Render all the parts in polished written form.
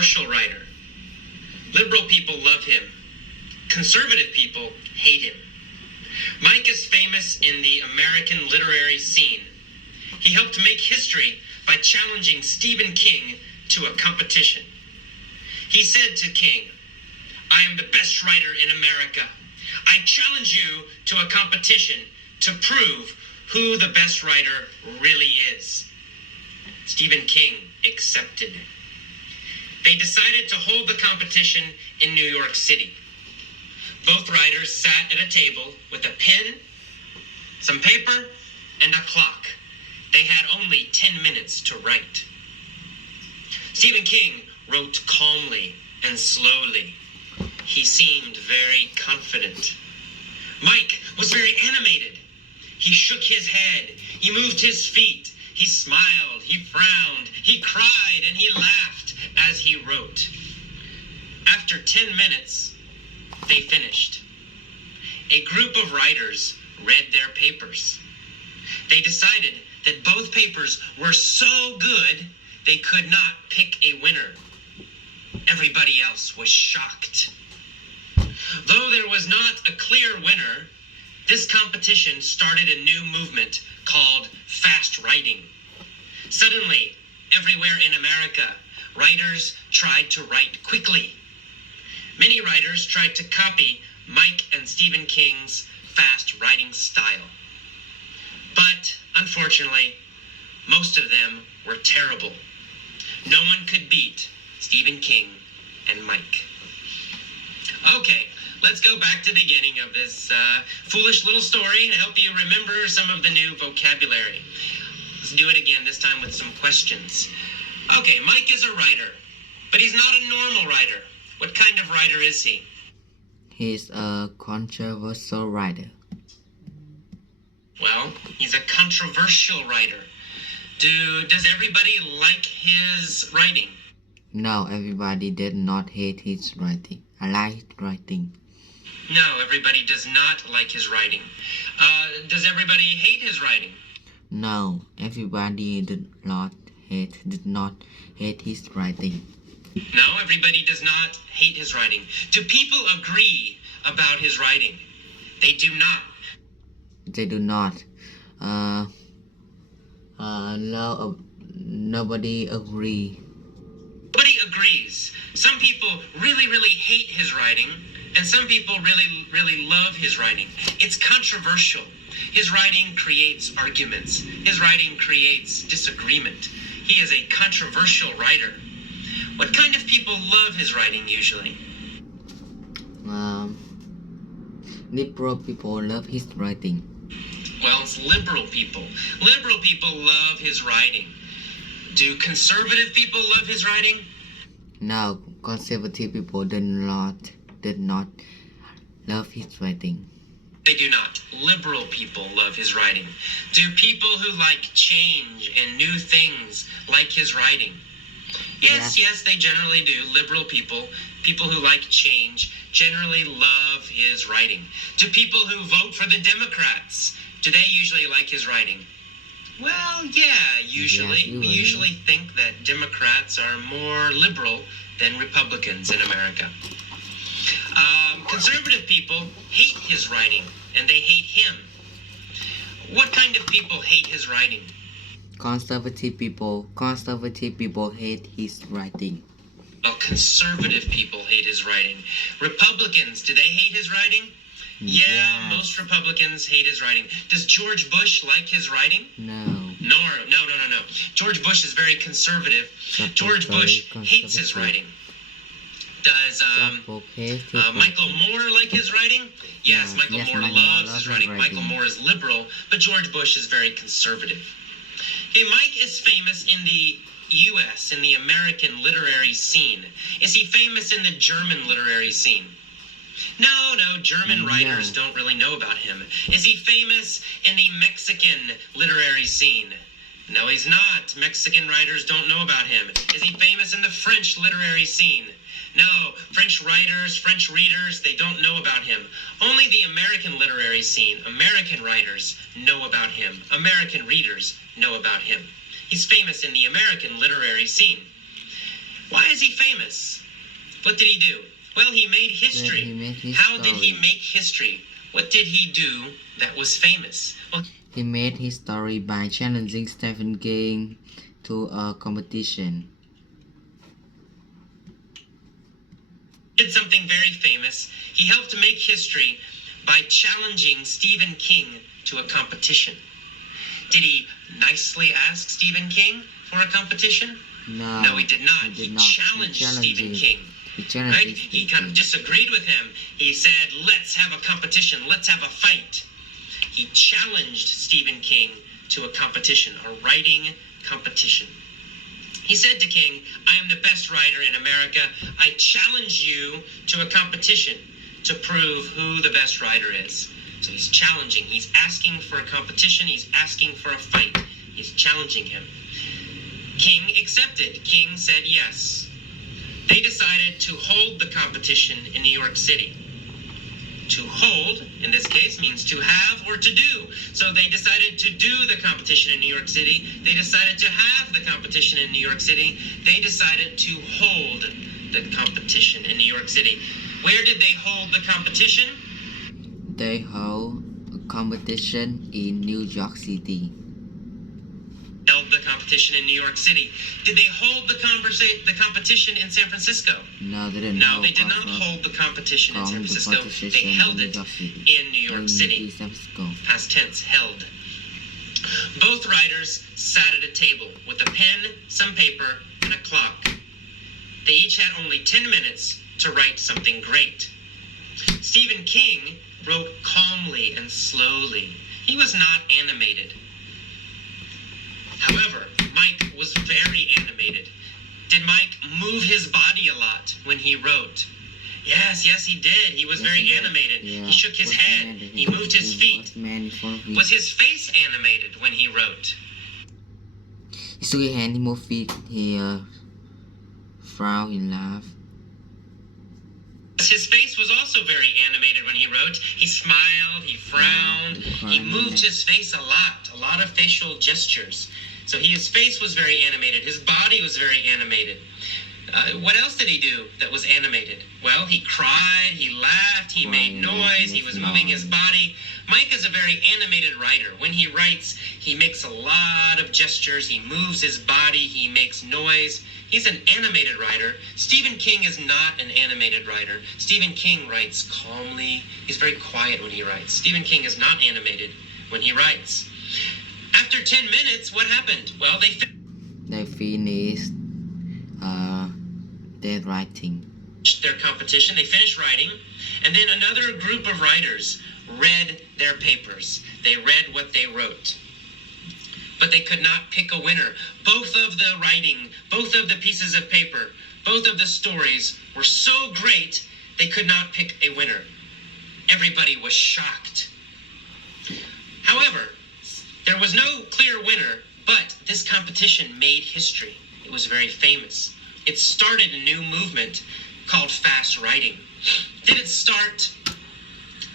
controversial writer. Liberal people love him. Conservative people hate him. Mike is famous in the American literary scene. He helped make history by challenging Stephen King to a competition. He said to King, "I am the best writer in America. I challenge you to a competition to prove who the best writer really is." Stephen King accepted. They decided to hold the competition in New York City. Both writers sat at a table with a pen, some paper, and a clock. They had only 10 minutes to write. Stephen King wrote calmly and slowly. He seemed very confident. Mike was very animated. He shook his head. He moved his feet. He smiled. He frowned. He cried and he laughed as he wrote. After 10 minutes, they finished. A group of writers read their papers. They decided that both papers were so good they could not pick a winner. Everybody else was shocked. Though there was not a clear winner, this competition started a new movement called fast writing. Suddenly, everywhere in America, writers tried to write quickly. Many writers tried to copy Mike and Stephen King's fast writing style. But, unfortunately, most of them were terrible. No one could beat Stephen King and Mike. Okay, let's go back to the beginning of this foolish little story to help you remember some of the new vocabulary. Let's do it again, this time with some questions. Okay, Mike is a writer, but he's not a normal writer. What kind of writer is he? He's a controversial writer. Well, he's a controversial writer. Does everybody like his writing? No, everybody did not hate his writing. I like writing. No, everybody does not like his writing. Does everybody hate his writing? No, everybody did not hate his writing. No, everybody does not hate his writing. Do people agree about his writing? They do not. They do not. No, nobody agree. Nobody agrees. Some people really, really hate his writing, and some people really, really love his writing. It's controversial. His writing creates arguments. His writing creates disagreement. He is a controversial writer. What kind of people love his writing usually? Liberal people love his writing. Well, it's liberal people. Liberal people love his writing. Do conservative people love his writing? No, conservative people did not love his writing. They do not. Liberal people love his writing. Do people who like change and new things like his writing? Yes, they generally do. Liberal people who like change, generally love his writing. Do people who vote for the Democrats, do they usually like his writing? Well, yeah, usually. Yeah, we usually think that Democrats are more liberal than Republicans in America. Conservative people hate his writing, and they hate him. What kind of people hate his writing? Conservative people hate his writing. Well, conservative people hate his writing. Republicans, do they hate his writing? Yeah, Yes. most Republicans hate his writing. Does George Bush like his writing? No. No. George Bush is very conservative. George Bush hates his writing. Does Michael Moore like his writing? Yes, Michael Moore loves his writing. Michael Moore is liberal, but George Bush is very conservative. Okay, Mike is famous in the U.S., in the American literary scene. Is he famous in the German literary scene? No, German writers don't really know about him. Is he famous in the Mexican literary scene? No, he's not. Mexican writers don't know about him. Is he famous in the French literary scene? No, French writers, French readers, they don't know about him. Only the American literary scene, American writers know about him. American readers know about him. He's famous in the American literary scene. Why is he famous? What did he do? Well, he made history. How did he make history? What did he do that was famous? Well, he made history by challenging Stephen King to a competition. He did something very famous. He helped make history by challenging Stephen King to a competition. Did he nicely ask Stephen King for a competition? No, he did not. He challenged Stephen King. He kind of disagreed with him. He said, let's have a competition. Let's have a fight. He challenged Stephen King to a competition, a writing competition. He said to King, I am the best writer in America. I challenge you to a competition to prove who the best writer is. So he's challenging. He's asking for a competition. He's asking for a fight. He's challenging him. King accepted. King said yes. They decided to hold the competition in New York City. To hold, in this case, means to have or to do. So they decided to do the competition in New York City. They decided to have the competition in New York City. They decided to hold the competition in New York City. Where did they hold the competition? They hold a competition in New York City. Held the competition in New York City. Did they hold the competition in San Francisco? No, they didn't. No, they did not hold the competition in San Francisco. They held it in New York City. Past tense, held. Both writers sat at a table with a pen, some paper, and a clock. They each had only 10 minutes to write something great. Stephen King wrote calmly and slowly. He was not animated. However, Mike was very animated. Did Mike move his body a lot when he wrote? Yes, he did. He was very animated. Yeah. He shook his head. He moved his feet. Was his face animated when he wrote? He shook his hand, he moved feet, he frowned, he laughed. His face was also very animated when he wrote. He smiled, he frowned, he moved his face a lot of facial gestures. So his face was very animated. His body was very animated. What else did he do that was animated? Well, he cried, he laughed, he made noise, he was moving his body. Mike is a very animated writer. When he writes, he makes a lot of gestures, he moves his body, he makes noise. He's an animated writer. Stephen King is not an animated writer. Stephen King writes calmly. He's very quiet when he writes. Stephen King is not animated when he writes. After 10 minutes, what happened? Well, they finished their writing. Their competition. They finished writing. And then another group of writers read their papers. They read what they wrote. But they could not pick a winner. Both of the writing, both of the pieces of paper, both of the stories were so great, they could not pick a winner. Everybody was shocked. However, there was no clear winner, but this competition made history. It was very famous. It started a new movement called fast writing. Did it start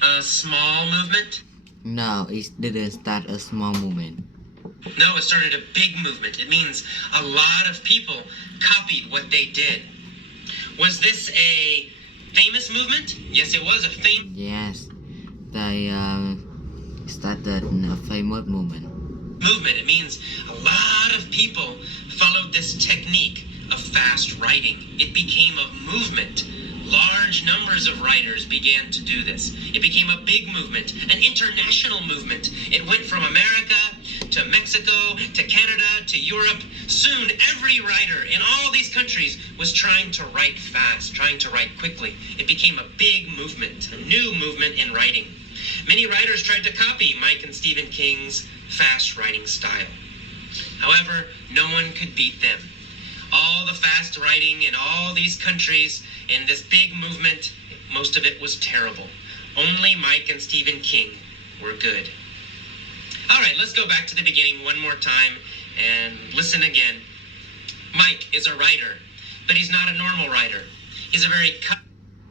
a small movement? No, it didn't start a small movement. No, it started a big movement. It means a lot of people copied what they did. Was this a famous movement? Yes, it was a famous. Yes, they started a famous movement. It means a lot of people followed this technique of fast writing. It became a movement. Large numbers of writers began to do this. It became a big movement, an international movement. It went from America to Mexico to Canada to Europe. Soon, every writer in all these countries was trying to write fast, trying to write quickly. It became a big movement, a new movement in writing. Many writers tried to copy Mike and Stephen King's fast writing style. However, no one could beat them. All the fast writing in all these countries in this big movement, most of it was terrible. Only Mike and Stephen King were good. All right, let's go back to the beginning one more time and listen again. Mike is a writer, but he's not a normal writer. He's a very